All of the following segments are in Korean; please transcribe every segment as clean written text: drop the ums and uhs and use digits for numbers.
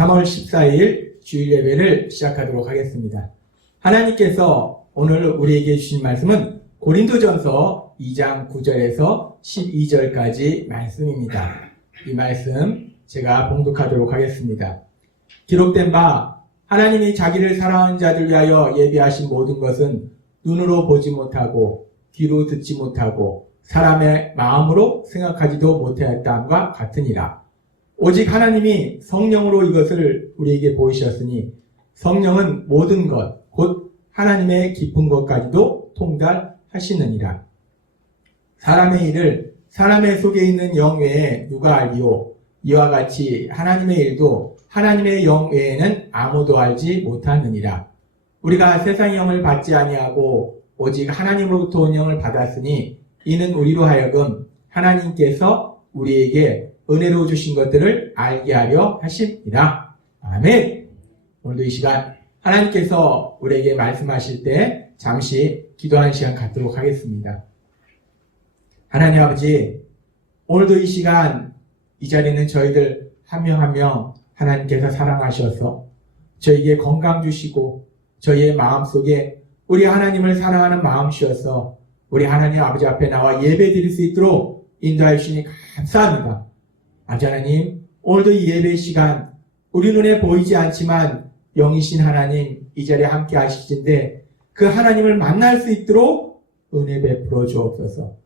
3월 14일 주일 예배를 시작하도록 하겠습니다. 하나님께서 오늘 우리에게 주신 말씀은 고린도전서 2장 9절에서 12절까지 말씀입니다. 이 말씀 제가 봉독하도록 하겠습니다. 기록된 바 하나님이 자기를 사랑하는 자들 위하여 예비하신 모든 것은 눈으로 보지 못하고 귀로 듣지 못하고 사람의 마음으로 생각하지도 못하였다함과 같으니라. 오직 하나님이 성령으로 이것을 우리에게 보이셨으니 성령은 모든 것, 곧 하나님의 깊은 것까지도 통달하시느니라. 사람의 일을 사람의 속에 있는 영 외에 누가 알리오? 이와 같이 하나님의 일도 하나님의 영 외에는 아무도 알지 못하느니라. 우리가 세상의 영을 받지 아니하고 오직 하나님으로부터 온 영을 받았으니 이는 우리로 하여금 하나님께서 우리에게 은혜로 주신 것들을 알게 하려 하십니다. 아멘. 오늘도 이 시간 하나님께서 우리에게 말씀하실 때 잠시 기도하는 시간 갖도록 하겠습니다. 하나님 아버지, 오늘도 이 시간 이 자리에 있는 저희들 한 명 한 명 하나님께서 사랑하셔서 저에게 건강 주시고 저희의 마음속에 우리 하나님을 사랑하는 마음 주셔서 우리 하나님 아버지 앞에 나와 예배 드릴 수 있도록 인도하여 주시니 감사합니다. 아버지 하나님, 오늘도 이 예배 시간 우리 눈에 보이지 않지만 영이신 하나님 이 자리에 함께 하시는데 그 하나님을 만날 수 있도록 은혜 베풀어 주옵소서.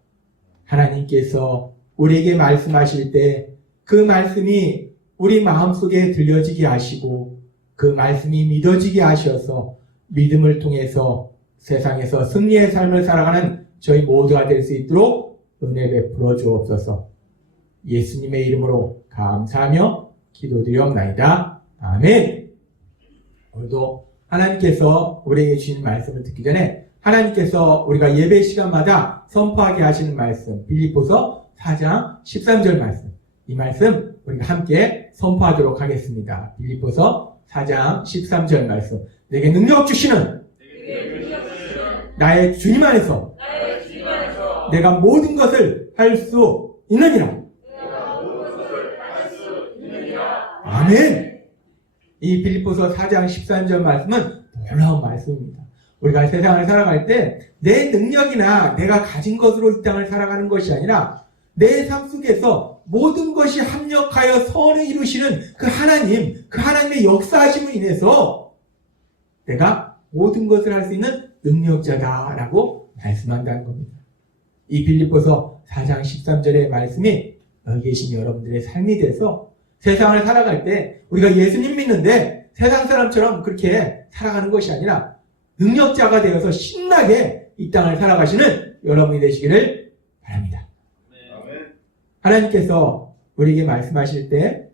하나님께서 우리에게 말씀하실 때 그 말씀이 우리 마음속에 들려지게 하시고 그 말씀이 믿어지게 하셔서 믿음을 통해서 세상에서 승리의 삶을 살아가는 저희 모두가 될 수 있도록 은혜 베풀어 주옵소서. 예수님의 이름으로 감사하며 기도드리옵나이다. 아멘. 오늘도 하나님께서 우리에게 주신 말씀을 듣기 전에 하나님께서 우리가 예배 시간마다 선포하게 하시는 말씀, 빌립보서 4장 13절 말씀, 이 말씀 우리가 함께 선포하도록 하겠습니다. 빌립보서 4장 13절 말씀, 내게 능력 주시는 나의 주님 안에서 내가 모든 것을 할 수 있느니라. 아멘. 이 빌립보서 4장 13절 말씀은 놀라운 말씀입니다. 우리가 세상을 살아갈 때 내 능력이나 내가 가진 것으로 이 땅을 살아가는 것이 아니라 내 삶 속에서 모든 것이 합력하여 선을 이루시는 그 하나님, 그 하나님의 역사하심으로 인해서 내가 모든 것을 할 수 있는 능력자다라고 말씀한다는 겁니다. 이 빌립보서 4장 13절의 말씀이 여기 계신 여러분들의 삶이 돼서 세상을 살아갈 때 우리가 예수님 믿는데 세상 사람처럼 그렇게 살아가는 것이 아니라 능력자가 되어서 신나게 이 땅을 살아가시는 여러분이 되시기를 바랍니다. 하나님께서 우리에게 말씀하실 때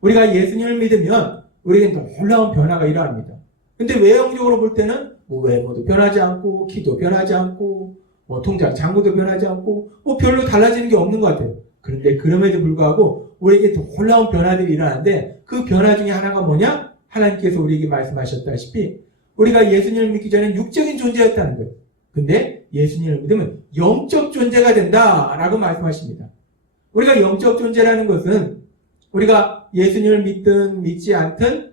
우리가 예수님을 믿으면 우리에게 놀라운 변화가 일어납니다. 근데 외형적으로 볼 때는 외모도 변하지 않고 키도 변하지 않고 통장 잔고도 변하지 않고 별로 달라지는 게 없는 것 같아요. 그런데 그럼에도 불구하고 우리에게 놀라운 변화들이 일어나는데 그 변화 중에 하나가 뭐냐? 하나님께서 우리에게 말씀하셨다시피 우리가 예수님을 믿기 전에 육적인 존재였다는 거예요. 근데 예수님을 믿으면 영적 존재가 된다라고 말씀하십니다. 우리가 영적 존재라는 것은 우리가 예수님을 믿든 믿지 않든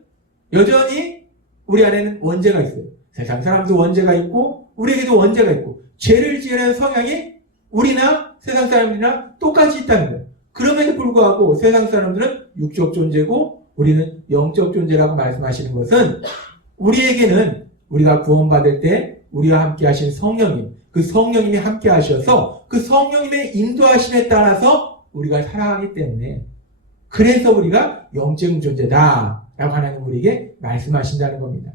여전히 우리 안에는 원죄가 있어요. 세상 사람도 원죄가 있고 우리에게도 원죄가 있고 죄를 지으려는 성향이 우리나 세상 사람들이나 똑같이 있다는 거예요. 그럼에도 불구하고 세상 사람들은 육적 존재고 우리는 영적 존재라고 말씀하시는 것은 우리에게는 우리가 구원받을 때 우리와 함께 하신 성령님, 그 성령님이 함께 하셔서 그 성령님의 인도하심에 따라서 우리가 살아가기 때문에 그래서 우리가 영적인 존재다라고 하나님 우리에게 말씀하신다는 겁니다.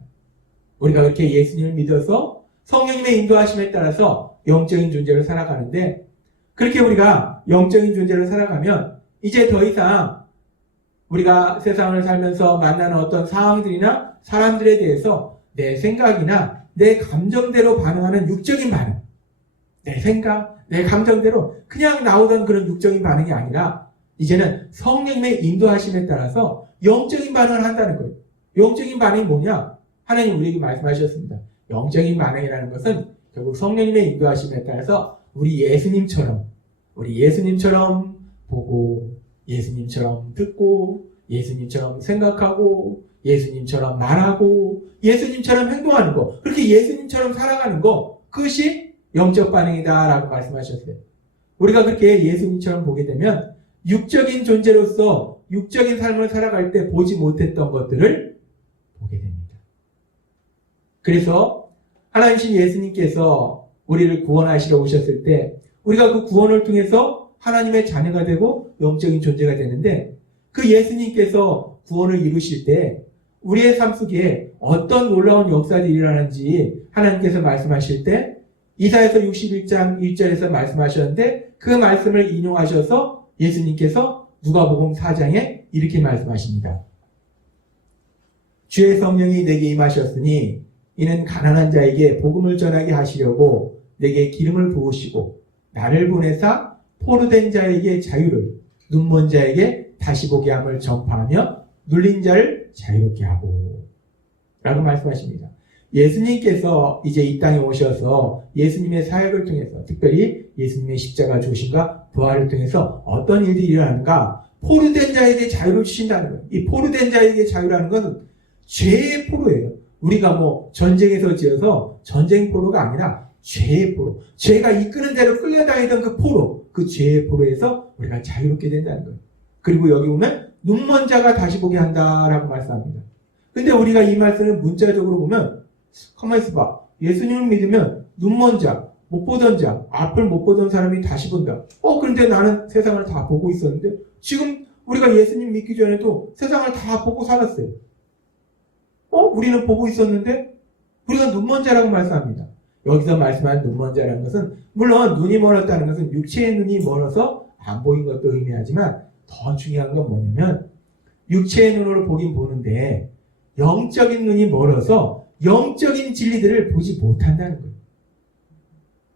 우리가 그렇게 예수님을 믿어서 성령님의 인도하심에 따라서 영적인 존재로 살아가는데 그렇게 우리가 영적인 존재로 살아가면 이제 더 이상 우리가 세상을 살면서 만나는 어떤 상황들이나 사람들에 대해서 내 생각이나 내 감정대로 반응하는 육적인 반응, 내 생각, 내 감정대로 그냥 나오던 그런 육적인 반응이 아니라 이제는 성령님의 인도하심에 따라서 영적인 반응을 한다는 거예요. 영적인 반응이 뭐냐? 하나님 우리에게 말씀하셨습니다. 영적인 반응이라는 것은 결국 성령님의 인도하심에 따라서 우리 예수님처럼 보고 예수님처럼 듣고 예수님처럼 생각하고 예수님처럼 말하고 예수님처럼 행동하는 거, 그렇게 예수님처럼 살아가는 거, 그것이 영적 반응이다라고 말씀하셨어요. 우리가 그렇게 예수님처럼 보게 되면 육적인 존재로서 육적인 삶을 살아갈 때 보지 못했던 것들을 보게 됩니다. 그래서 하나님이신 예수님께서 우리를 구원하시러 오셨을 때 우리가 그 구원을 통해서 하나님의 자녀가 되고 영적인 존재가 되는데, 그 예수님께서 구원을 이루실 때 우리의 삶 속에 어떤 놀라운 역사들이 일어나는지 하나님께서 말씀하실 때 이사야서 61장 1절에서 말씀하셨는데, 그 말씀을 인용하셔서 예수님께서 누가복음 4장에 이렇게 말씀하십니다. 주의 성령이 내게 임하셨으니 이는 가난한 자에게 복음을 전하게 하시려고 내게 기름을 부으시고 나를 보내사 포로된 자에게 자유를, 눈먼 자에게 다시 보게 함을 전파하며 눌린 자를 자유롭게 하고 라고 말씀하십니다. 예수님께서 이제 이 땅에 오셔서 예수님의 사역을 통해서, 특별히 예수님의 십자가 죽으심과 부활을 통해서 어떤 일들이 일어나는가? 포로된 자에게 자유를 주신다는 거예요. 이 포로된 자에게 자유라는 것은 죄의 포로예요. 우리가 뭐 전쟁에서 지어서 전쟁 포로가 아니라 죄의 포로, 죄가 이끄는 대로 끌려다니던 그 포로, 그 죄의 포로에서 우리가 자유롭게 된다는 거예요. 그리고 여기 보면 눈먼 자가 다시 보게 한다라고 말씀합니다. 근데 우리가 이 말씀을 문자적으로 보면, 가만히 있어봐, 예수님을 믿으면 눈먼 자, 못 보던 자, 앞을 못 보던 사람이 다시 본다. 그런데 나는 세상을 다 보고 있었는데, 지금 우리가 예수님 믿기 전에도 세상을 다 보고 살았어요. 우리는 보고 있었는데 우리가 눈먼 자라고 말씀합니다. 여기서 말씀하는 눈먼 자라는 것은, 물론 눈이 멀었다는 것은 육체의 눈이 멀어서 안 보인 것도 의미하지만, 더 중요한 건 뭐냐면 육체의 눈으로 보긴 보는데 영적인 눈이 멀어서 영적인 진리들을 보지 못한다는 거예요.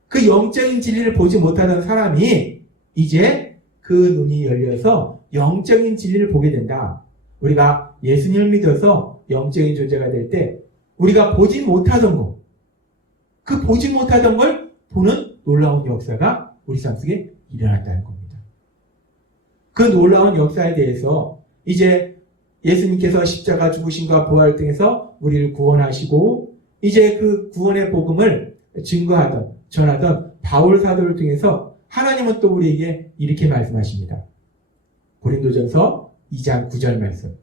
그 영적인 진리를 보지 못하던 사람이 이제 그 눈이 열려서 영적인 진리를 보게 된다. 우리가 예수님을 믿어서 영적인 존재가 될 때 우리가 보지 못하던 것, 그 보지 못하던 걸 보는 놀라운 역사가 우리 삶 속에 일어났다는 겁니다. 그 놀라운 역사에 대해서 이제 예수님께서 십자가 죽으심과 부활을 통해서 우리를 구원하시고, 이제 그 구원의 복음을 증거하던, 전하던 바울 사도를 통해서 하나님은 또 우리에게 이렇게 말씀하십니다. 고린도전서 2장 9절 말씀.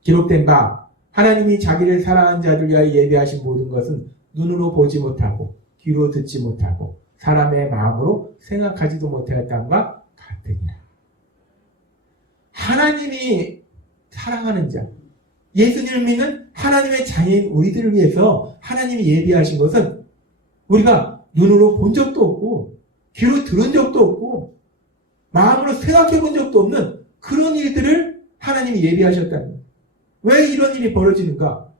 기록된 바 하나님이 자기를 사랑하는 자들 위하여 예비하신 모든 것은 눈으로 보지 못하고 귀로 듣지 못하고 사람의 마음으로 생각하지도 못하였다함과 같으니라. 하나님이 사랑하는 자, 예수님을 믿는 하나님의 자녀인 우리들을 위해서 하나님이 예비하신 것은 우리가 눈으로 본 적도 없고 귀로 들은 적도 없고 마음으로 생각해 본 적도 없는 그런 일들을 하나님이 예비하셨다는 거예요. 왜 이런 일이 벌어지는가?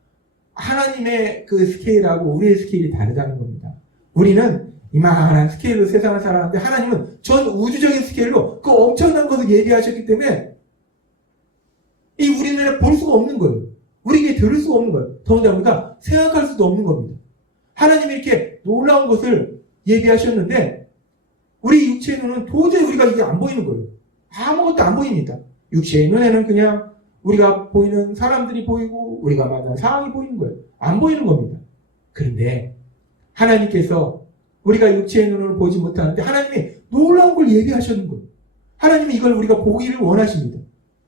하나님의 그 스케일하고 우리의 스케일이 다르다는 겁니다. 우리는 이만한 스케일로 세상을 살아가는데 하나님은 전 우주적인 스케일로 그 엄청난 것을 예비하셨기 때문에 이 우리는 볼 수가 없는 거예요. 우리에게 들을 수가 없는 거예요. 더군다나 우리가 생각할 수도 없는 겁니다. 하나님이 이렇게 놀라운 것을 예비하셨는데 우리 육체의 눈은 도저히 우리가 이게 안 보이는 거예요. 아무것도 안 보입니다. 육체의 눈에는 그냥 우리가 보이는 사람들이 보이고 우리가 만난 상황이 보이는 거예요. 안 보이는 겁니다. 그런데 하나님께서 우리가 육체의 눈으로 보지 못하는데 하나님이 놀라운 걸 예비하셨는 거예요. 하나님이 이걸 우리가 보기를 원하십니다.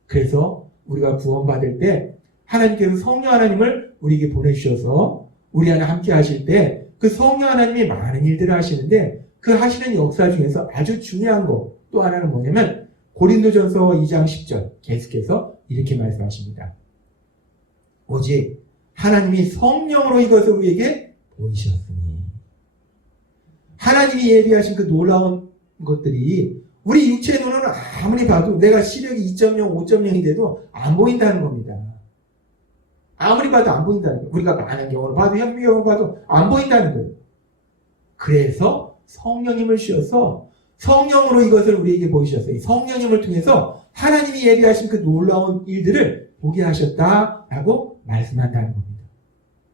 그래서 우리가 구원받을 때 하나님께서 성령 하나님을 우리에게 보내주셔서 우리 안에 함께 하실 때 그 성령 하나님이 많은 일들을 하시는데 그 하시는 역사 중에서 아주 중요한 거 또 하나는 뭐냐면 고린도전서 2장 10절 계속해서 이렇게 말씀하십니다. 오직 하나님이 성령으로 이것을 우리에게 보이셨으니, 하나님이 예비하신 그 놀라운 것들이 우리 육체의 눈은 아무리 봐도 내가 시력이 2.0, 5.0이 돼도 안 보인다는 겁니다. 아무리 봐도 안 보인다는 거예요. 우리가 많은 경우를 봐도 현미경을 봐도 안 보인다는 거예요. 그래서 성령님을 주셔서 성령으로 이것을 우리에게 보이셨어요. 이 성령님을 통해서 하나님이 예비하신 그 놀라운 일들을 보게 하셨다라고 말씀한다는 겁니다.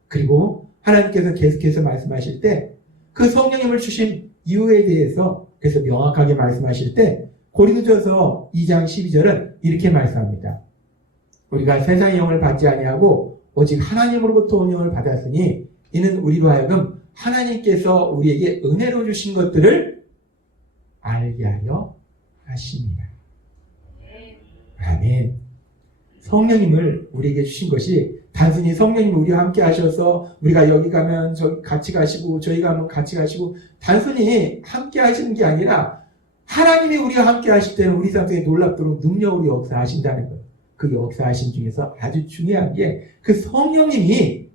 그리고 하나님께서 계속해서 말씀하실 때 그 성령님을 주신 이유에 대해서 그래서 명확하게 말씀하실 때 고린도전서 2장 12절은 이렇게 말씀합니다. 우리가 세상의 영을 받지 아니하고 오직 하나님으로부터 온 영을 받았으니 이는 우리로 하여금 하나님께서 우리에게 은혜로 주신 것들을 알게 하려 하십니다. 아멘. 성령님을 우리에게 주신 것이 단순히 성령님이 우리와 함께 하셔서 우리가 여기 가면 저기 같이 가시고 저희 가면 같이 가시고 단순히 함께 하시는 게 아니라 하나님이 우리와 함께 하실 때는 우리 삶 속에 놀랍도록 능력으로 역사하신다는 것. 그 역사하신 중에서 아주 중요한 게 그 성령님이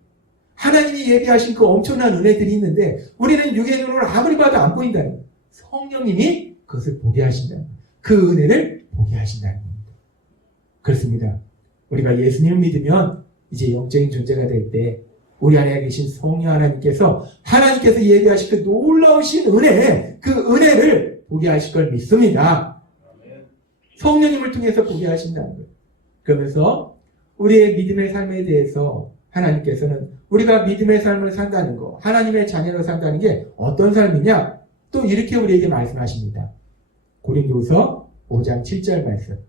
하나님이 예비하신 그 엄청난 은혜들이 있는데 우리는 육의 눈으로 아무리 봐도 안 보인다는 거예요. 성령님이 그것을 보게 하신다는 거예요. 그 은혜를 보게 하신다는 겁니다. 그렇습니다. 우리가 예수님을 믿으면 이제 영적인 존재가 될 때 우리 안에 계신 성령 하나님께서 예비하신 그 놀라우신 은혜, 그 은혜를 보게 하실 걸 믿습니다. 성령님을 통해서 보게 하신다는 거예요. 그러면서 우리의 믿음의 삶에 대해서 하나님께서는 우리가 믿음의 삶을 산다는 거, 하나님의 자녀로 산다는 게 어떤 삶이냐? 또 이렇게 우리에게 말씀하십니다. 고린도후서 5장 7절 말씀.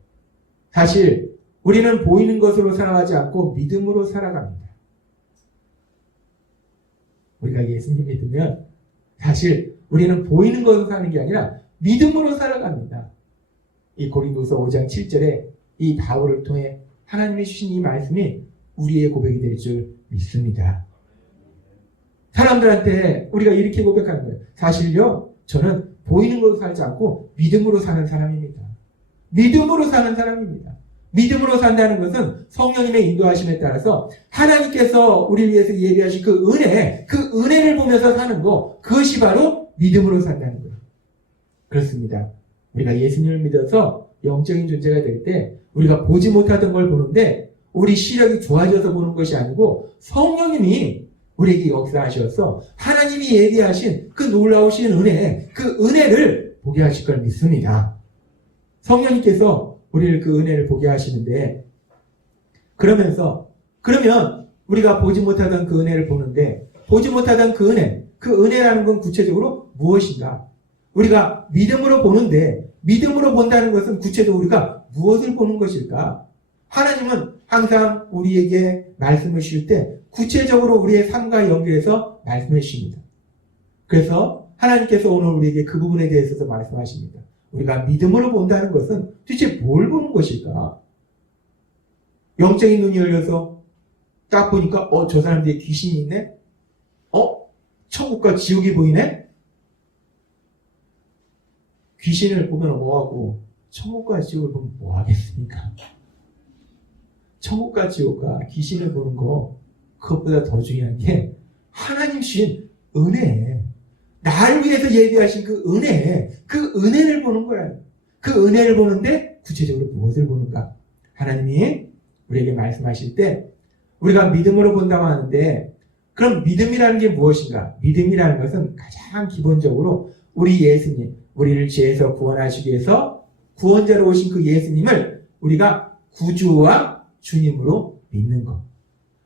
사실 우리는 보이는 것으로 살아가지 않고 믿음으로 살아갑니다. 우리가 예수님 믿으면 사실 우리는 보이는 것으로 사는 게 아니라 믿음으로 살아갑니다. 이 고린도서 5장 7절에 이 바울을 통해 하나님이 주신 이 말씀이 우리의 고백이 될 줄 믿습니다. 사람들한테 우리가 이렇게 고백하는 거예요. 사실요, 저는 보이는 것으로 살지 않고 믿음으로 사는 사람입니다. 믿음으로 사는 사람입니다. 믿음으로 산다는 것은 성령님의 인도하심에 따라서 하나님께서 우리를 위해서 예비하신 그 은혜를 보면서 사는 거, 그것이 바로 믿음으로 산다는 거예요. 그렇습니다. 우리가 예수님을 믿어서 영적인 존재가 될 때 우리가 보지 못하던 걸 보는데 우리 시력이 좋아져서 보는 것이 아니고 성령님이 우리에게 역사하셔서 하나님이 예비하신 그 놀라우신 은혜, 그 은혜를 보게 하실 걸 믿습니다. 성령님께서 우리를 그 은혜를 보게 하시는데 그러면 우리가 보지 못하던 그 은혜를 보는데 보지 못하던 그 은혜라는 건 구체적으로 무엇인가? 우리가 믿음으로 보는데 믿음으로 본다는 것은 구체적으로 우리가 무엇을 보는 것일까? 하나님은 항상 우리에게 말씀을 주실 때 구체적으로 우리의 삶과 연결해서 말씀해 주십니다. 그래서 하나님께서 오늘 우리에게 그 부분에 대해서도 말씀하십니다. 우리가 믿음으로 본다는 것은 도대체 뭘 보는 것일까? 영적인 눈이 열려서 딱 보니까 저 사람 뒤에 귀신이 있네? 천국과 지옥이 보이네? 귀신을 보면 뭐하고 천국과 지옥을 보면 뭐하겠습니까? 천국과 지옥과 귀신을 보는 거 그것보다 더 중요한 게 하나님 주신 은혜, 나를 위해서 예비하신 그 은혜를 보는 거라요. 그 은혜를 보는데 구체적으로 무엇을 보는가? 하나님이 우리에게 말씀하실 때 우리가 믿음으로 본다고 하는데 그럼 믿음이라는 게 무엇인가? 믿음이라는 것은 가장 기본적으로 우리 예수님, 우리를 죄에서 구원하시기 위해서 구원자로 오신 그 예수님을 우리가 구주와 주님으로 믿는 것.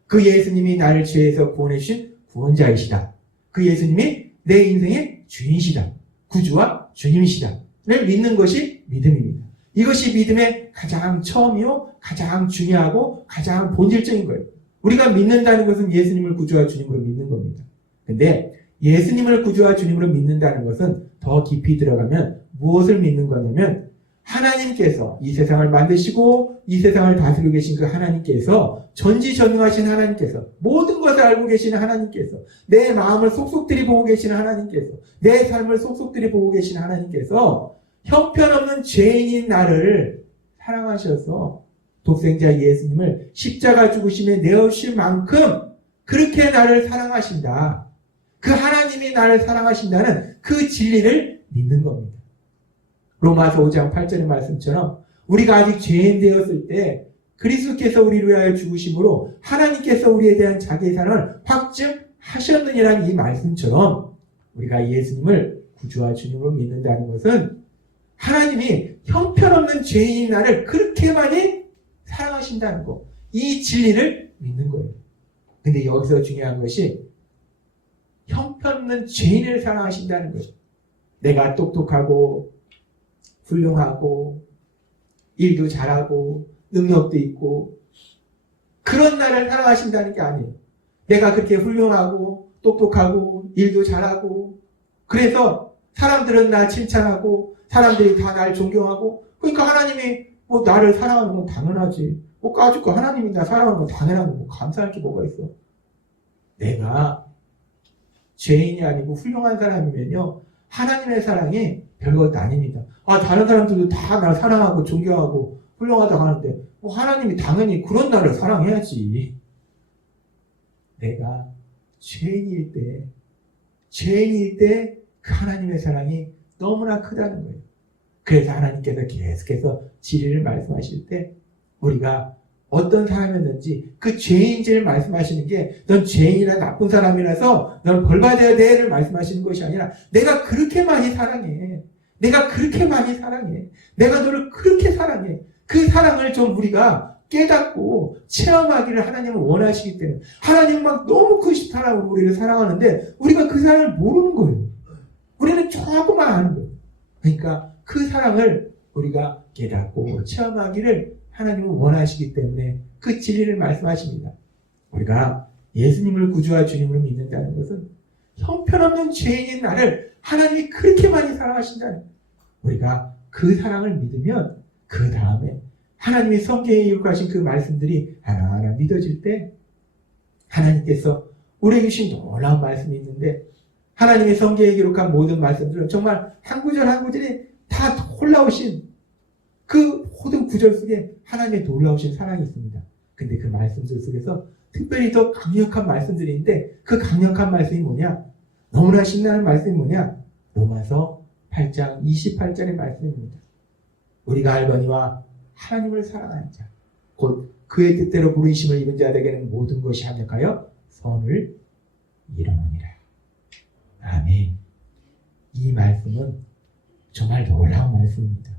그 예수님이 나를 죄에서 구원해 주신 구원자이시다. 그 예수님이 내 인생의 주인이시다. 구주와 주님이시다. 를 믿는 것이 믿음입니다. 이것이 믿음의 가장 처음이요, 가장 중요하고 가장 본질적인 거예요. 우리가 믿는다는 것은 예수님을 구주와 주님으로 믿는 겁니다. 근데 예수님을 구주와 주님으로 믿는다는 것은 더 깊이 들어가면 무엇을 믿는 거냐면 하나님께서 이 세상을 만드시고 이 세상을 다스리고 계신 그 하나님께서 전지전능하신 하나님께서 모든 것을 알고 계시는 하나님께서 내 마음을 속속들이 보고 계시는 하나님께서 내 삶을 속속들이 보고 계시는 하나님께서 형편없는 죄인인 나를 사랑하셔서 독생자 예수님을 십자가 죽으심에 내어주실 만큼 그렇게 나를 사랑하신다. 그 하나님이 나를 사랑하신다는 그 진리를 믿는 겁니다. 로마서 5장 8절의 말씀처럼 우리가 아직 죄인 되었을 때 그리스도께서 우리를 위하여 죽으심으로 하나님께서 우리에 대한 자기의 사랑을 확증하셨느니라는 이 말씀처럼 우리가 예수님을 구주와 주님으로 믿는다는 것은 하나님이 형편없는 죄인인 나를 그렇게 많이 사랑하신다는 것, 이 진리를 믿는 거예요. 근데 여기서 중요한 것이 형편없는 죄인을 사랑하신다는 거예요. 내가 똑똑하고 훌륭하고 일도 잘하고 능력도 있고 그런 나를 사랑하신다는 게 아니에요. 내가 그렇게 훌륭하고 똑똑하고 일도 잘하고 그래서 사람들은 나 칭찬하고 사람들이 다 날 존경하고 그러니까 하나님이 뭐 나를 사랑하는 건 당연하지. 뭐 까짓거 하나님이 나 사랑하는 건 당연한 거고 감사할 게 뭐가 있어. 내가 죄인이 아니고 훌륭한 사람이면요. 하나님의 사랑이 별것도 아닙니다. 다른 사람들도 다 날 사랑하고 존경하고 훌륭하다고 하는데 뭐 하나님이 당연히 그런 나를 사랑해야지. 내가 죄인일 때 그 하나님의 사랑이 너무나 크다는 거예요. 그래서 하나님께서 계속해서 진리를 말씀하실 때 우리가 어떤 사람이었는지 그 죄인지를 말씀하시는 게 넌 죄인이나 나쁜 사람이라서 넌 벌받아야 돼를 말씀하시는 것이 아니라 내가 그렇게 많이 사랑해. 내가 그렇게 많이 사랑해. 내가 너를 그렇게 사랑해. 그 사랑을 좀 우리가 깨닫고 체험하기를 하나님은 원하시기 때문에 하나님은 막 너무 그 사랑으로 우리를 사랑하는데 우리가 그 사랑을 모르는 거예요. 우리는 조금만 아는 거예요. 그러니까 그 사랑을 우리가 깨닫고 체험하기를 하나님은 원하시기 때문에 그 진리를 말씀하십니다. 우리가 예수님을 구주와 주님으로 믿는다는 것은 형편없는 죄인인 나를 하나님이 그렇게 많이 사랑하신다는 거예요. 우리가 그 사랑을 믿으면 그 다음에 하나님이 성경에 기록하신 그 말씀들이 하나하나 믿어질 때 하나님께서 우리에게 주신 놀라운 말씀이 있는데 하나님의 성경에 기록한 모든 말씀들은 정말 한 구절 한 구절이 다 놀라우신 그 모든 구절 속에 하나님의 놀라우신 사랑이 있습니다. 근데 그 말씀들 속에서 특별히 더 강력한 말씀들이 있는데 그 강력한 말씀이 뭐냐? 너무나 신나는 말씀이 뭐냐? 로마서 8장 28절의 말씀입니다. 우리가 알거니와 하나님을 사랑하는 자, 곧 그의 뜻대로 부르심을 입은 자에게는 모든 것이 합력하여 선을 이루느니라. 아멘. 이 말씀은 정말 놀라운 말씀입니다.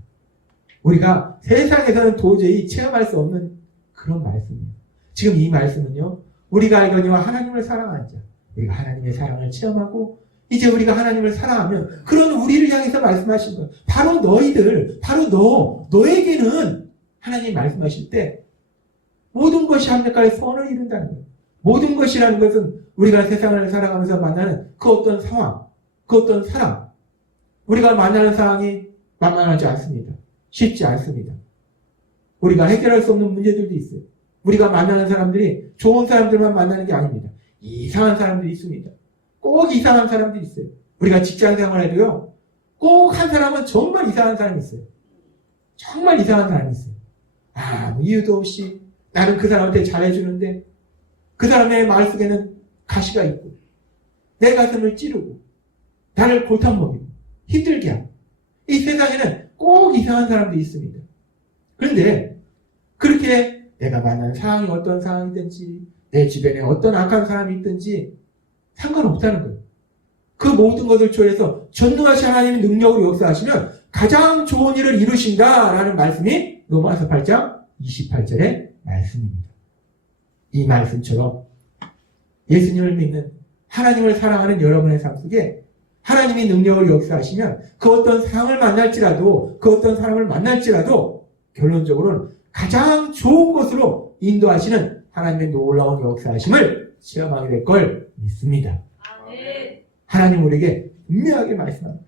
우리가 세상에서는 도저히 체험할 수 없는 그런 말씀이에요. 지금 이 말씀은요, 우리가 알거니와 하나님을 사랑하는 자, 우리가 하나님의 사랑을 체험하고 이제 우리가 하나님을 사랑하면 그런 우리를 향해서 말씀하신 거예요. 바로 너희들, 바로 너에게는 하나님이 말씀하실 때 모든 것이 합력하여 선을 이룬다는 거예요. 모든 것이라는 것은 우리가 세상을 살아가면서 만나는 그 어떤 상황, 그 어떤 사람, 우리가 만나는 상황이 만만하지 않습니다. 쉽지 않습니다. 우리가 해결할 수 없는 문제들도 있어요. 우리가 만나는 사람들이 좋은 사람들만 만나는 게 아닙니다. 이상한 사람들이 있습니다. 꼭 이상한 사람들이 있어요. 우리가 직장 생활해도요, 꼭 한 사람은 정말 이상한 사람이 있어요. 정말 이상한 사람이 있어요. 아무 이유도 없이 나는 그 사람한테 잘해주는데 그 사람의 말 속에는 가시가 있고 내 가슴을 찌르고 나를 골탕 먹이고 힘들게 하고 이 세상에는 꼭 이상한 사람들이 있습니다. 그런데 그렇게 내가 만난 상황이 어떤 상황이든지 내 주변에 어떤 악한 사람이 있든지 상관없다는 거예요. 그 모든 것을 초래해서 전능하신 하나님의 능력으로 역사하시면 가장 좋은 일을 이루신다라는 말씀이 로마서 8장 28절의 말씀입니다. 이 말씀처럼 예수님을 믿는 하나님을 사랑하는 여러분의 삶 속에 하나님이 능력을 역사하시면 그 어떤 상황을 만날지라도 그 어떤 사람을 만날지라도 결론적으로는 가장 좋은 것으로 인도하시는 하나님의 놀라운 역사하심을 체험하게 될 걸 믿습니다. 하나님 우리에게 분명하게 말씀합니다.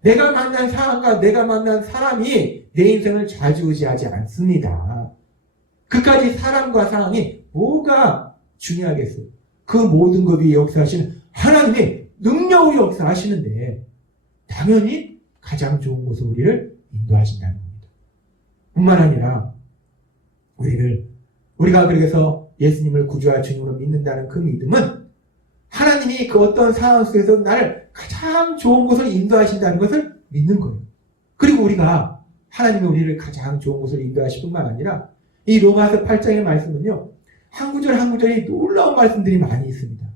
내가 만난 상황과 내가 만난 사람이 내 인생을 좌지우지하지 않습니다. 그까지 사람과 상황이 뭐가 중요하겠어요? 그 모든 것 위에 역사하시는 하나님의 능력으로 역사하시는데 당연히 가장 좋은 곳으로 우리를 인도하신다는 겁니다. 뿐만 아니라 우리가 그래서 예수님을 구주와 주님으로 믿는다는 그 믿음은 하나님이 그 어떤 상황 속에서 나를 가장 좋은 곳으로 인도하신다는 것을 믿는 거예요. 그리고 우리가 하나님이 우리를 가장 좋은 곳으로 인도하실 뿐만 아니라 이 로마서 8장의 말씀은요, 한 구절 한 구절이 놀라운 말씀들이 많이 있습니다.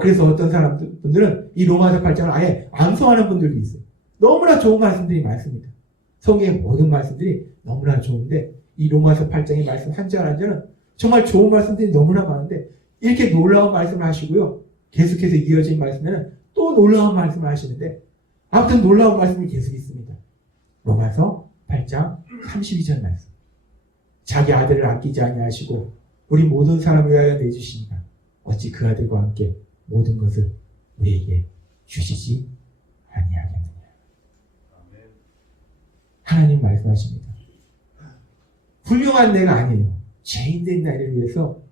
그래서 어떤 사람들은 이 로마서 8장을 아예 암송하는 분들도 있어요. 너무나 좋은 말씀들이 많습니다. 성경의 모든 말씀들이 너무나 좋은데 이 로마서 8장의 말씀 한 절 한 절은 정말 좋은 말씀들이 너무나 많은데 이렇게 놀라운 말씀을 하시고요. 계속해서 이어진 말씀에는 또 놀라운 말씀을 하시는데 아무튼 놀라운 말씀이 계속 있습니다. 로마서 8장 32절 말씀. 자기 아들을 아끼지 아니하시고 우리 모든 사람을 위하여 내주시니까 어찌 그 아들과 함께 모든 것을 우리에게 주시지 아니하겠느냐. 하나님 말씀하십니다. 훌륭한 내가 아니에요. 죄인된 나를 위해서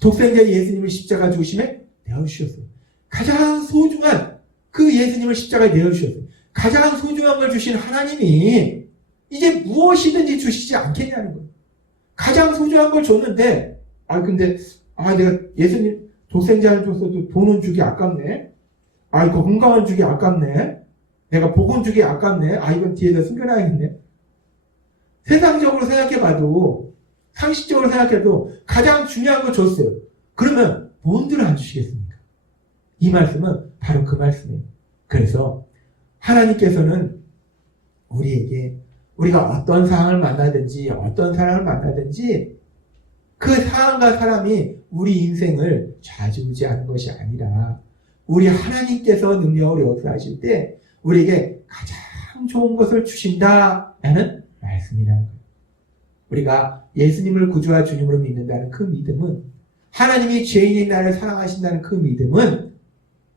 독생자 예수님을 십자가 죽으심에 내어주셨어요. 가장 소중한 그 예수님을 십자가에 내어주셨어요. 가장 소중한 걸 주신 하나님이 이제 무엇이든지 주시지 않겠냐는 거예요. 가장 소중한 걸 줬는데 근데 내가 예수님 독생자를 줬어도 돈은 주기 아깝네. 이거 건강은 주기 아깝네. 내가 복은 주기 아깝네. 이건 뒤에다 숨겨놔야겠네. 세상적으로 생각해봐도 상식적으로 생각해도 가장 중요한 거 줬어요. 그러면 뭔들을 안 주시겠습니까? 이 말씀은 바로 그 말씀이에요. 그래서 하나님께서는 우리에게 우리가 어떤 상황을 만나든지 어떤 사람을 만나든지 그 상황과 사람이 우리 인생을 좌지우지하는 것이 아니라 우리 하나님께서 능력으로 역사하실 때 우리에게 가장 좋은 것을 주신다라는 말씀이라는 거예요. 우리가 예수님을 구주와 주님으로 믿는다는 그 믿음은 하나님이 죄인인 나를 사랑하신다는 그 믿음은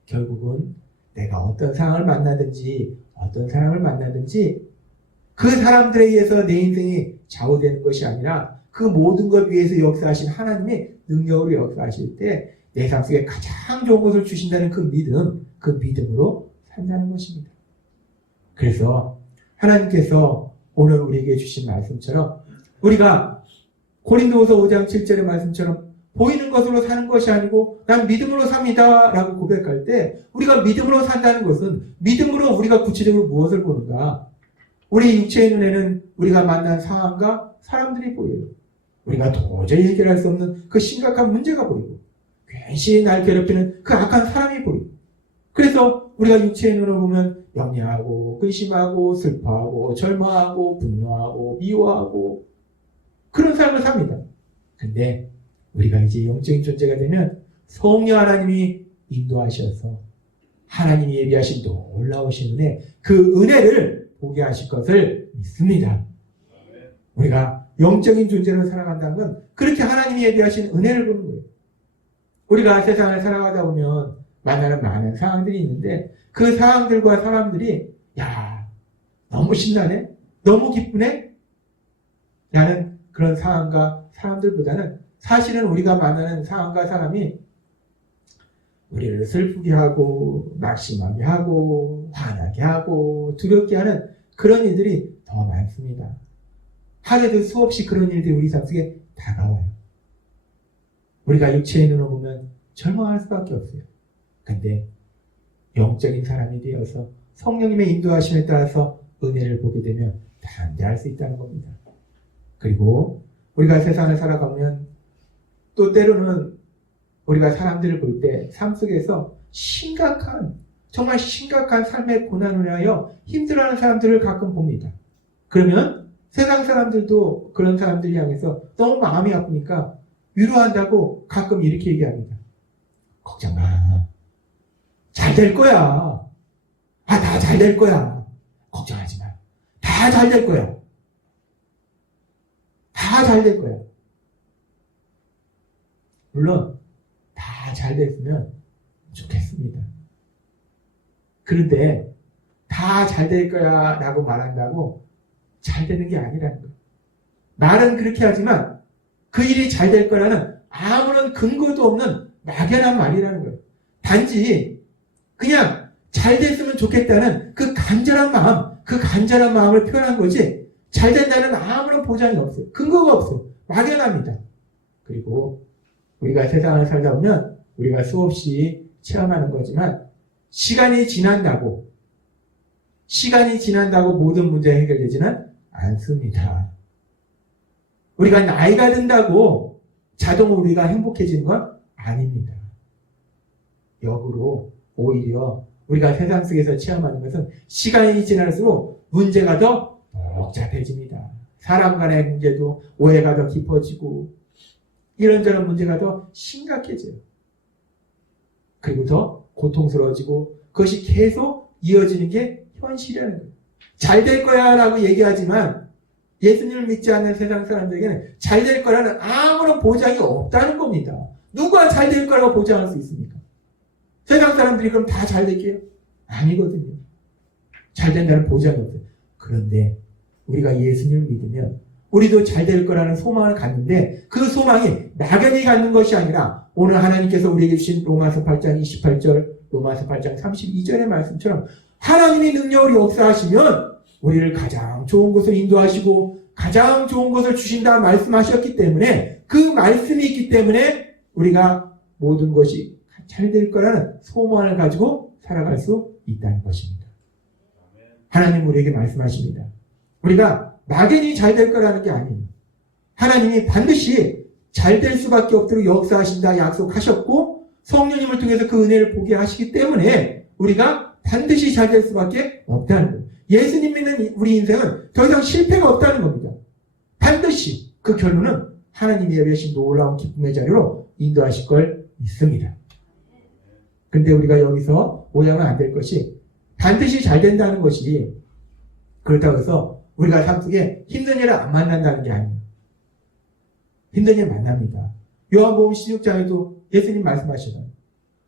결국은 내가 어떤 상황을 만나든지 어떤 사람을 만나든지 그 사람들에 의해서 내 인생이 좌우되는 것이 아니라 그 모든 것 위에서 역사하신 하나님이 능력으로 역사하실 때 내 삶 속에 가장 좋은 것을 주신다는 그 믿음, 그 믿음으로 산다는 것입니다. 그래서 하나님께서 오늘 우리에게 주신 말씀처럼 우리가 고린도후서 5장 7절의 말씀처럼 보이는 것으로 사는 것이 아니고 난 믿음으로 삽니다 라고 고백할 때 우리가 믿음으로 산다는 것은 믿음으로 우리가 구체적으로 무엇을 보는가? 우리 육체의 눈에는 우리가 만난 상황과 사람들이 보여요. 우리가 도저히 해결할 수 없는 그 심각한 문제가 보이고 괜시히 날 괴롭히는 그 악한 사람이 보이고 그래서 우리가 육체의 눈으로 보면 염려하고 근심하고 슬퍼하고 절망하고 분노하고 미워하고 그런 삶을 삽니다. 근데 우리가 이제 영적인 존재가 되면 성령 하나님이 인도하셔서 하나님이 예비하신 놀라우신 은혜, 그 은혜를 보게 하실 것을 믿습니다. 우리가 영적인 존재로 살아간다는 건 그렇게 하나님이 예비하신 은혜를 보는 거예요. 우리가 세상을 살아가다 보면 만나는 많은 상황들이 있는데 그 상황들과 사람들이 너무 신나네? 너무 기쁘네? 라는 그런 상황과 사람들보다는 사실은 우리가 만나는 상황과 사람이 우리를 슬프게 하고 낙심하게 하고 화나게 하고 두렵게 하는 그런 일들이 더 많습니다. 하루에도 수없이 그런 일들이 우리 삶 속에 다가와요. 우리가 육체의 눈으로 보면 절망할 수밖에 없어요. 근데 영적인 사람이 되어서 성령님의 인도하심에 따라서 은혜를 보게 되면 담대할 수 있다는 겁니다. 그리고 우리가 세상을 살아가면 또 때로는 우리가 사람들을 볼 때 삶 속에서 정말 심각한 삶의 고난을 위하여 힘들어하는 사람들을 가끔 봅니다. 그러면 세상 사람들도 그런 사람들 향해서 너무 마음이 아프니까 위로한다고 가끔 이렇게 얘기합니다. 걱정 마. 잘 될 거야. 다 잘 될 거야. 걱정하지 마. 다 잘 될 거야. 다 잘 될 거야. 물론 다 잘 됐으면 좋겠습니다. 그런데 다 잘 될 거야 라고 말한다고 잘 되는 게 아니라는 거예요. 말은 그렇게 하지만 그 일이 잘 될 거라는 아무런 근거도 없는 막연한 말이라는 거예요. 단지 그냥 잘 됐으면 좋겠다는 그 간절한 마음을 표현한 거지 잘 된다는 아무런 보장이 없어요. 근거가 없어요. 막연합니다. 그리고 우리가 세상을 살다 보면 우리가 수없이 체험하는 거지만 시간이 지난다고 모든 문제가 해결되지는 않습니다. 우리가 나이가 든다고 자동으로 우리가 행복해지는 건 아닙니다. 역으로 오히려 우리가 세상 속에서 체험하는 것은 시간이 지날수록 문제가 더 복잡해집니다. 사람 간의 문제도 오해가 더 깊어지고 이런저런 문제가 더 심각해져요. 그리고 더 고통스러워지고 그것이 계속 이어지는 게 현실이라는 거예요. 잘 될 거야 라고 얘기하지만 예수님을 믿지 않는 세상 사람들에게는 잘 될 거라는 아무런 보장이 없다는 겁니다. 누가 잘 될 거라고 보장할 수 있습니까? 세상 사람들이 그럼 다 잘 될게요? 아니거든요. 잘 된다는 보장이 없어요. 그런데 우리가 예수님을 믿으면 우리도 잘 될 거라는 소망을 갖는데 그 소망이 막연히 갖는 것이 아니라 오늘 하나님께서 우리에게 주신 로마서 8장 28절, 로마서 8장 32절의 말씀처럼 하나님이 능력으로 역사하시면 우리를 가장 좋은 곳을 인도하시고 가장 좋은 것을 주신다 말씀하셨기 때문에 그 말씀이 있기 때문에 우리가 모든 것이 잘 될 거라는 소망을 가지고 살아갈 수 있다는 것입니다. 하나님 우리에게 말씀하십니다. 우리가 막연히 잘 될 거라는 게 아니에요. 하나님이 반드시 잘 될 수밖에 없도록 역사하신다 약속하셨고 성령님을 통해서 그 은혜를 보게 하시기 때문에 우리가 반드시 잘 될 수밖에 없다는 거예요. 예수님 믿는 우리 인생은 더 이상 실패가 없다는 겁니다. 반드시 그 결론은 하나님이 예비하신 놀라운 기쁨의 자리로 인도하실 걸 믿습니다. 근데 우리가 여기서 오해하면 안 될 것이 반드시 잘 된다는 것이 그렇다고 해서 우리가 삶 속에 힘든 일을 안 만난다는 게 아니에요. 힘든 일 만납니다. 요한복음 16장에도 예수님 말씀하시잖아요.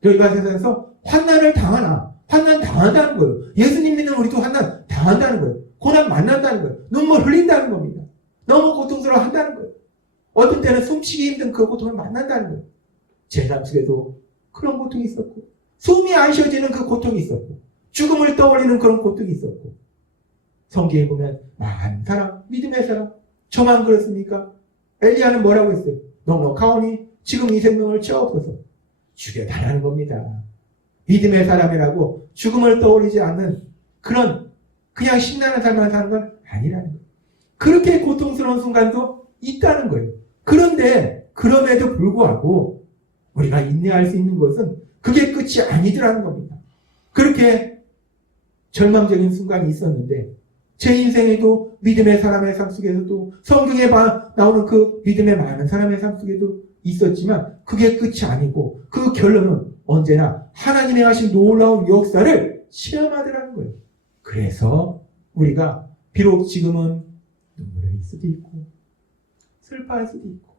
너희가 세상에서 환난을 당하나 환난 당한다는 거예요. 예수님 믿는 우리도 환난 당한다는 거예요. 고난 만난다는 거예요. 눈물 흘린다는 겁니다. 너무 고통스러워 한다는 거예요. 어떤 때는 숨쉬기 힘든 그 고통을 만난다는 거예요. 제 삶 속에도 그런 고통이 있었고 숨이 안 쉬어지는 그 고통이 있었고 죽음을 떠올리는 그런 고통이 있었고 성경에 보면 많은 사람, 믿음의 사람 저만 그렇습니까? 엘리야는 뭐라고 했어요? 넉넉하오니 지금 이 생명을 치어없어서 죽여달라는 겁니다. 믿음의 사람이라고 죽음을 떠올리지 않는 그런 그냥 신나는 삶만 사는 건 아니라는 거예요. 그렇게 고통스러운 순간도 있다는 거예요. 그런데 그럼에도 불구하고 우리가 인내할 수 있는 것은 그게 끝이 아니더라는 겁니다. 그렇게 절망적인 순간이 있었는데 제 인생에도 믿음의 사람의 삶 속에서도 성경에 나오는 그 믿음의 많은 사람의 삶 속에도 있었지만 그게 끝이 아니고 그 결론은 언제나 하나님의 하신 놀라운 역사를 체험하더라는 거예요. 그래서 우리가 비록 지금은 눈물을 흘릴 수도 있고 슬퍼할 수도 있고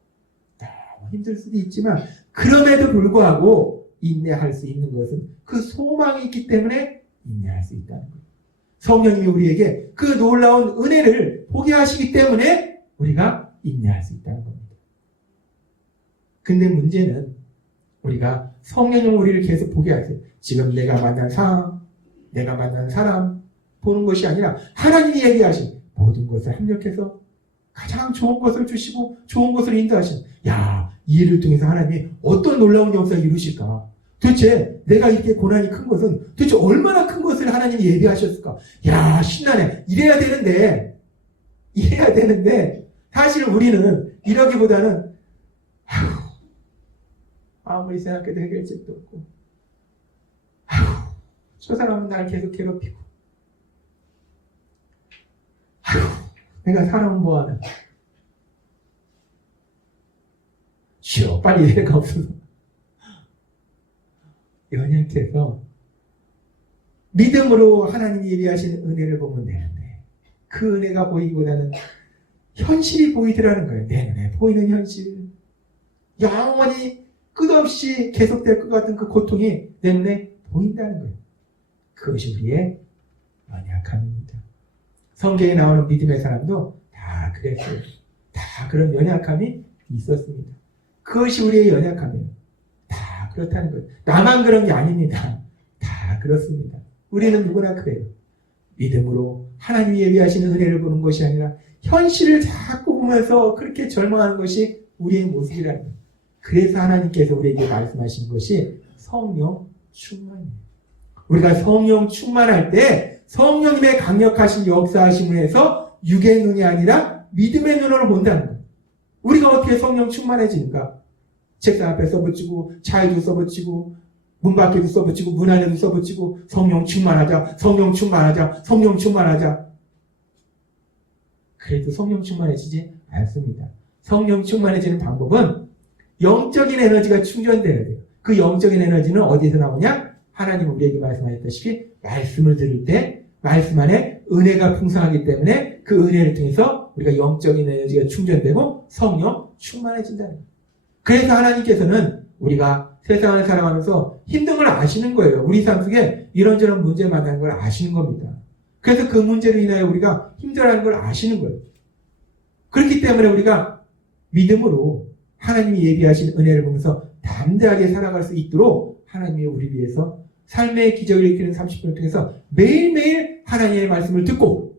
너무 힘들 수도 있지만 그럼에도 불구하고 인내할 수 있는 것은 그 소망이 있기 때문에 인내할 수 있다는 거예요. 성령님이 우리에게 그 놀라운 은혜를 보게 하시기 때문에 우리가 인내할 수 있다는 겁니다. 근데 문제는 우리가 성령님 우리를 계속 보게 하세요. 지금 내가 만난 상황, 내가 만난 사람 보는 것이 아니라 하나님이 얘기하신 모든 것을 합력해서 가장 좋은 것을 주시고 좋은 것을 인도하신 이 일을 통해서 하나님이 어떤 놀라운 역사를 이루실까? 도대체 내가 이렇게 고난이 큰 것은 도대체 얼마나 큰 것을 하나님이 예비하셨을까? 신나네. 이래야 되는데 사실 우리는 이러기보다는 아무리 생각해도 해결책도 없고 저 사람은 날 계속 괴롭히고 내가 살아온 뭐하나 쉬어 빨리 이래가 없어서 연약해서 믿음으로 하나님이 예비하신 은혜를 보면 되는데 그 은혜가 보이기보다는 현실이 보이더라는 거예요. 내 눈에 보이는 현실 영원히 끝없이 계속될 것 같은 그 고통이 내 눈에 보인다는 거예요. 그것이 우리의 연약함입니다. 성경에 나오는 믿음의 사람도 다 그랬어요. 다 그런 연약함이 있었습니다. 그것이 우리의 연약함이에요. 다 그렇다는 거예요. 나만 그런 게 아닙니다. 다 그렇습니다. 우리는 누구나 그래요. 믿음으로 하나님이 예비하시는 은혜를 보는 것이 아니라 현실을 자꾸 보면서 그렇게 절망하는 것이 우리의 모습이라는 거예요. 그래서 하나님께서 우리에게 말씀하신 것이 성령 충만이에요. 우리가 성령 충만할 때 성령님의 강력하신 역사하심을 해서 육의 눈이 아니라 믿음의 눈으로 본다는 거예요. 우리가 어떻게 성령 충만해지는가? 책상 앞에 써붙이고 차에도 써붙이고 문 밖에도 써붙이고 문 안에도 써붙이고 성령 충만하자, 성령 충만하자, 성령 충만하자. 그래도 성령 충만해지지 않습니다. 성령 충만해지는 방법은 영적인 에너지가 충전되어야 돼요. 그 영적인 에너지는 어디서 나오냐? 하나님 우리에게 말씀하셨다시피 말씀을 들을 때 말씀 안에 은혜가 풍성하기 때문에 그 그 은혜를 통해서 우리가 영적인 에너지가 충전되고 성령 충만해진다는 거예요. 그래서 하나님께서는 우리가 세상을 살아가면서 힘든 걸 아시는 거예요. 우리 삶 속에 이런저런 문제 만나는 걸 아시는 겁니다. 그래서 그 문제로 인하여 우리가 힘들어하는 걸 아시는 거예요. 그렇기 때문에 우리가 믿음으로 하나님이 예비하신 은혜를 보면서 담대하게 살아갈 수 있도록 하나님이 우리 위해서 삶의 기적을 일으키는 30분을 통해서 매일매일 하나님의 말씀을 듣고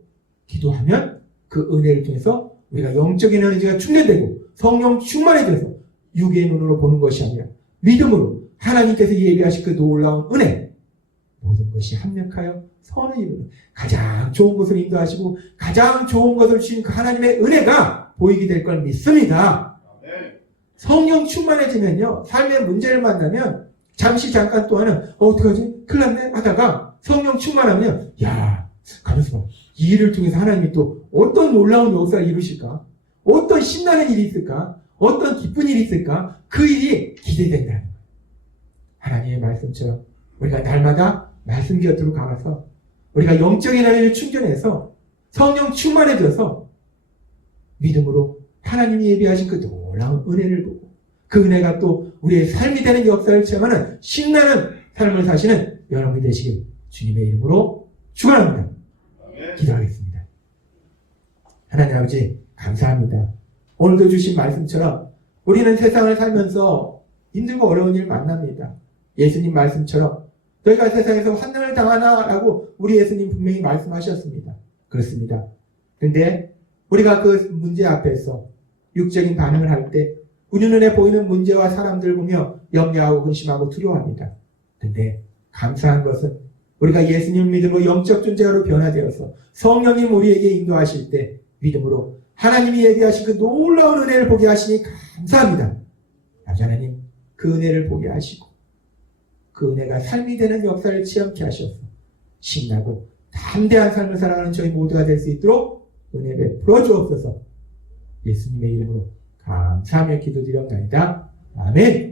기도하면 그 은혜를 통해서 우리가 영적인 에너지가 충전되고 성령 충만해져서 육의 눈으로 보는 것이 아니라 믿음으로 하나님께서 예비하신 그 놀라운 은혜, 모든 것이 합력하여 선을 이루는 가장 좋은 것을 인도하시고 가장 좋은 것을 주신 그 하나님의 은혜가 보이게 될 걸 믿습니다. 성령 충만해지면요, 삶의 문제를 만나면 잠시 잠깐 동안은 어떡하지? 큰일 났네? 하다가 성령 충만하면 야, 가면서 봐. 이 일을 통해서 하나님이 또 어떤 놀라운 역사를 이루실까? 어떤 신나는 일이 있을까? 어떤 기쁜 일이 있을까? 그 일이 기대된다는 거예요. 하나님의 말씀처럼 우리가 날마다 말씀 곁으로 가서 우리가 영적인 에너지를 충전해서 성령 충만해져서 믿음으로 하나님이 예비하신 그 놀라운 은혜를 보고 그 은혜가 또 우리의 삶이 되는 역사를 체험하는 신나는 삶을 사시는 여러분이 되시길 주님의 이름으로 축원합니다. 기도하겠습니다. 하나님 아버지 감사합니다. 오늘도 주신 말씀처럼 우리는 세상을 살면서 힘들고 어려운 일 만납니다. 예수님 말씀처럼 너희가 세상에서 환난을 당하나라고 우리 예수님 분명히 말씀하셨습니다. 그렇습니다. 근데 우리가 그 문제 앞에서 육적인 반응을 할 때 우리 눈에 보이는 문제와 사람들을 보며 염려하고 근심하고 두려워합니다. 근데 감사한 것은 우리가 예수님 믿음으로 영적 존재로 변화되어서 성령님 우리에게 인도하실 때 믿음으로 하나님이 예비하신 그 놀라운 은혜를 보게 하시니 감사합니다. 하나님 그 은혜를 보게 하시고 그 은혜가 삶이 되는 역사를 체험케 하셔서 신나고 담대한 삶을 살아가는 저희 모두가 될 수 있도록 은혜 베풀어 주옵소서. 예수님의 이름으로 감사하며 기도드렸나이다. 아멘.